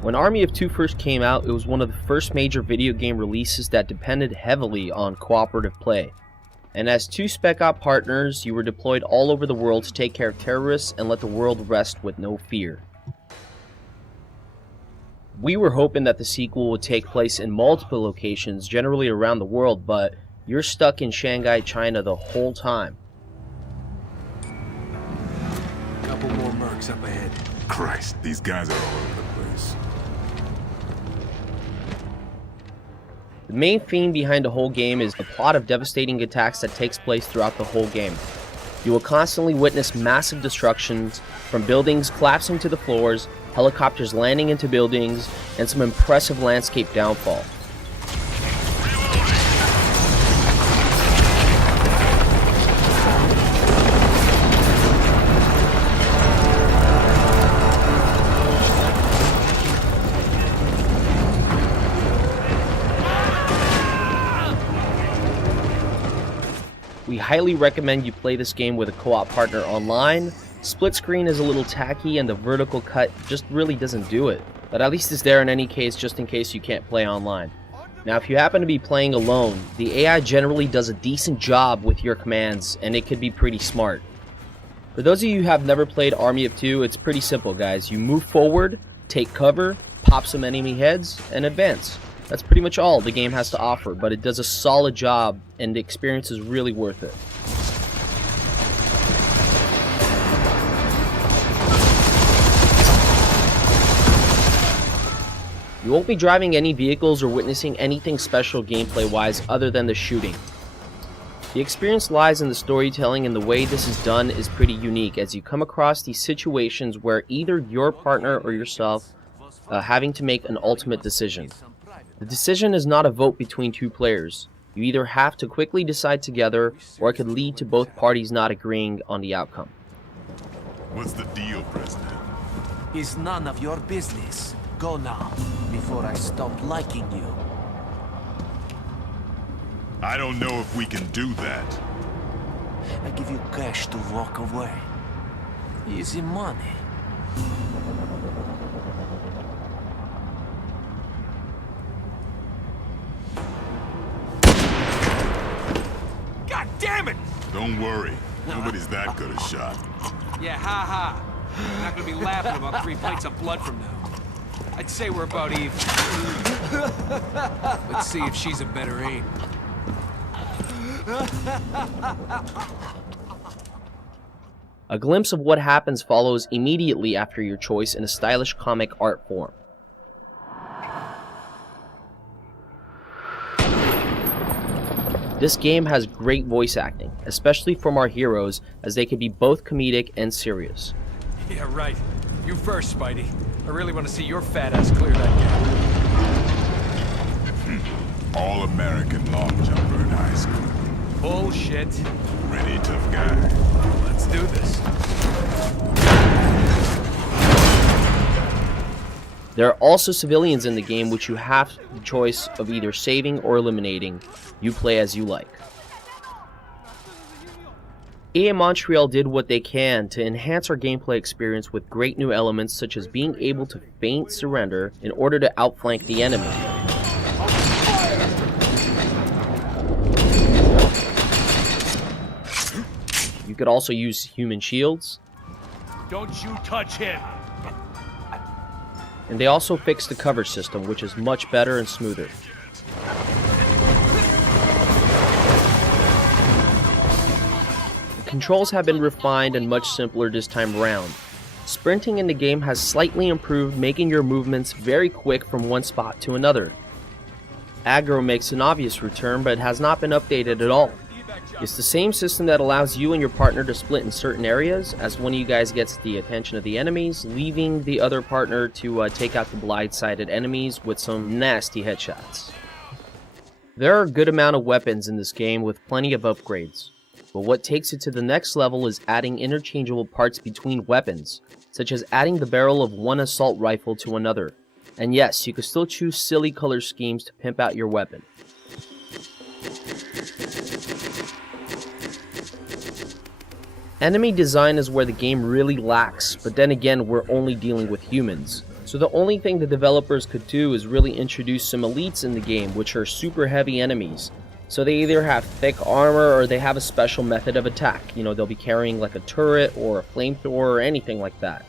When Army of Two first came out, it was one of the first major video game releases that depended heavily on cooperative play. And as two Spec Op partners, you were deployed all over the world to take care of terrorists and let the world rest with no fear. We were hoping that the sequel would take place in multiple locations, generally around the world, but you're stuck in Shanghai, China the whole time. Couple more mercs up ahead. Christ, these guys are all over the place. The main theme behind the whole game is a plot of devastating attacks that takes place throughout the whole game. You will constantly witness massive destructions, from buildings collapsing to the floors, helicopters landing into buildings, and some impressive landscape downfall. We highly recommend you play this game with a co-op partner online. Split screen is a little tacky and the vertical cut just really doesn't do it, but at least it's there in any case just in case you can't play online. Now if you happen to be playing alone, the AI generally does a decent job with your commands and it could be pretty smart. For those of you who have never played Army of Two, it's pretty simple guys. You move forward, take cover, pop some enemy heads, and advance. That's pretty much all the game has to offer, but it does a solid job and the experience is really worth it. You won't be driving any vehicles or witnessing anything special gameplay-wise other than the shooting. The experience lies in the storytelling, and the way this is done is pretty unique as you come across these situations where either your partner or yourself having to make an ultimate decision. The decision is not a vote between two players. You either have to quickly decide together, or it could lead to both parties not agreeing on the outcome. What's the deal, President? It's none of your business. Go now, before I stop liking you. I don't know if we can do that. I give you cash to walk away. Easy money. God damn it! Don't worry. Nobody's that good a shot. Yeah, ha. I'm not gonna be laughing about 3 pints of blood from now. I'd say we're about even. Let's see if she's a better aim. A glimpse of what happens follows immediately after your choice in a stylish comic art form. This game has great voice acting, especially from our heroes, as they can be both comedic and serious. Yeah, right. You first, Spidey. I really want to see your fat ass clear that gap. All-American long jumper in high school. Bullshit. Really tough guy. Let's do this. There are also civilians in the game which you have the choice of either saving or eliminating. You play as you like. EA Montreal did what they can to enhance our gameplay experience with great new elements such as being able to feint surrender in order to outflank the enemy. You could also use human shields. Don't you touch him. And they also fixed the cover system, which is much better and smoother. The controls have been refined and much simpler this time around. Sprinting in the game has slightly improved, making your movements very quick from one spot to another. Aggro makes an obvious return, but it has not been updated at all. It's the same system that allows you and your partner to split in certain areas, as one of you guys gets the attention of the enemies, leaving the other partner to take out the blindsided enemies with some nasty headshots. There are a good amount of weapons in this game with plenty of upgrades, but what takes it to the next level is adding interchangeable parts between weapons, such as adding the barrel of one assault rifle to another. And yes, you can still choose silly color schemes to pimp out your weapon. Enemy design is where the game really lacks, but then again we're only dealing with humans, So the only thing the developers could do is really introduce some elites in the game, which are super heavy enemies. So they either have thick armor or they have a special method of attack. You know, they'll be carrying like a turret or a flamethrower or anything like that.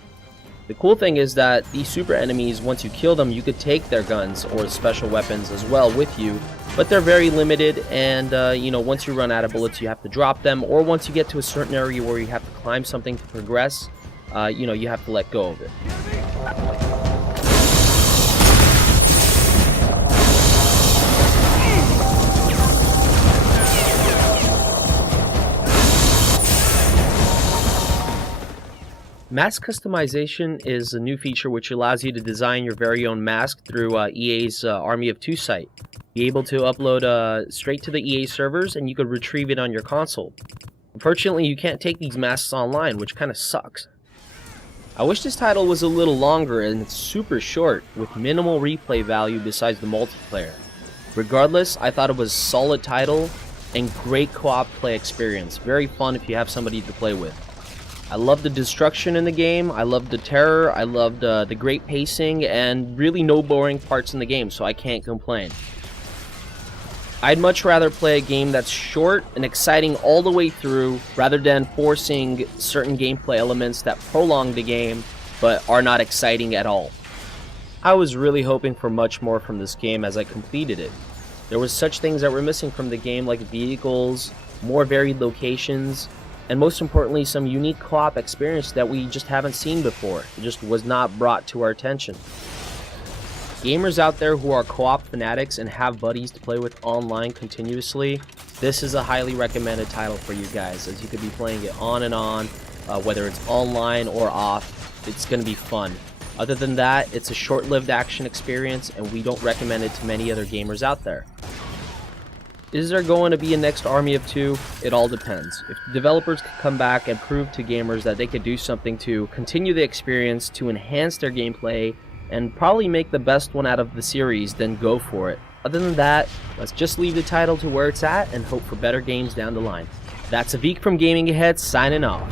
The cool thing is that these super enemies, once you kill them, you could take their guns or special weapons as well with you, but they're very limited, and you know, once you run out of bullets you have to drop them, or once you get to a certain area where you have to climb something to progress, you know, you have to let go of it. Mask customization is a new feature which allows you to design your very own mask through EA's Army of Two site. Be able to upload straight to the EA servers, and you could retrieve it on your console. Unfortunately, you can't take these masks online, which kind of sucks. I wish this title was a little longer, and it's super short, with minimal replay value besides the multiplayer. Regardless, I thought it was a solid title and great co-op play experience. Very fun if you have somebody to play with. I loved the destruction in the game, I loved the terror, I loved the great pacing, and really no boring parts in the game, so I can't complain. I'd much rather play a game that's short and exciting all the way through, rather than forcing certain gameplay elements that prolong the game, but are not exciting at all. I was really hoping for much more from this game as I completed it. There was such things that were missing from the game, like vehicles, more varied locations, and most importantly, some unique co-op experience that we just haven't seen before. It just was not brought to our attention. Gamers out there who are co-op fanatics and have buddies to play with online continuously, this is a highly recommended title for you guys, as you could be playing it on and on, whether it's online or off. It's going to be fun. Other than that, it's a short-lived action experience, and we don't recommend it to many other gamers out there. Is there going to be a next Army of Two? It all depends. If the developers could come back and prove to gamers that they could do something to continue the experience, to enhance their gameplay, and probably make the best one out of the series, then go for it. Other than that, let's just leave the title to where it's at and hope for better games down the line. That's Avik from Gaming Ahead signing off.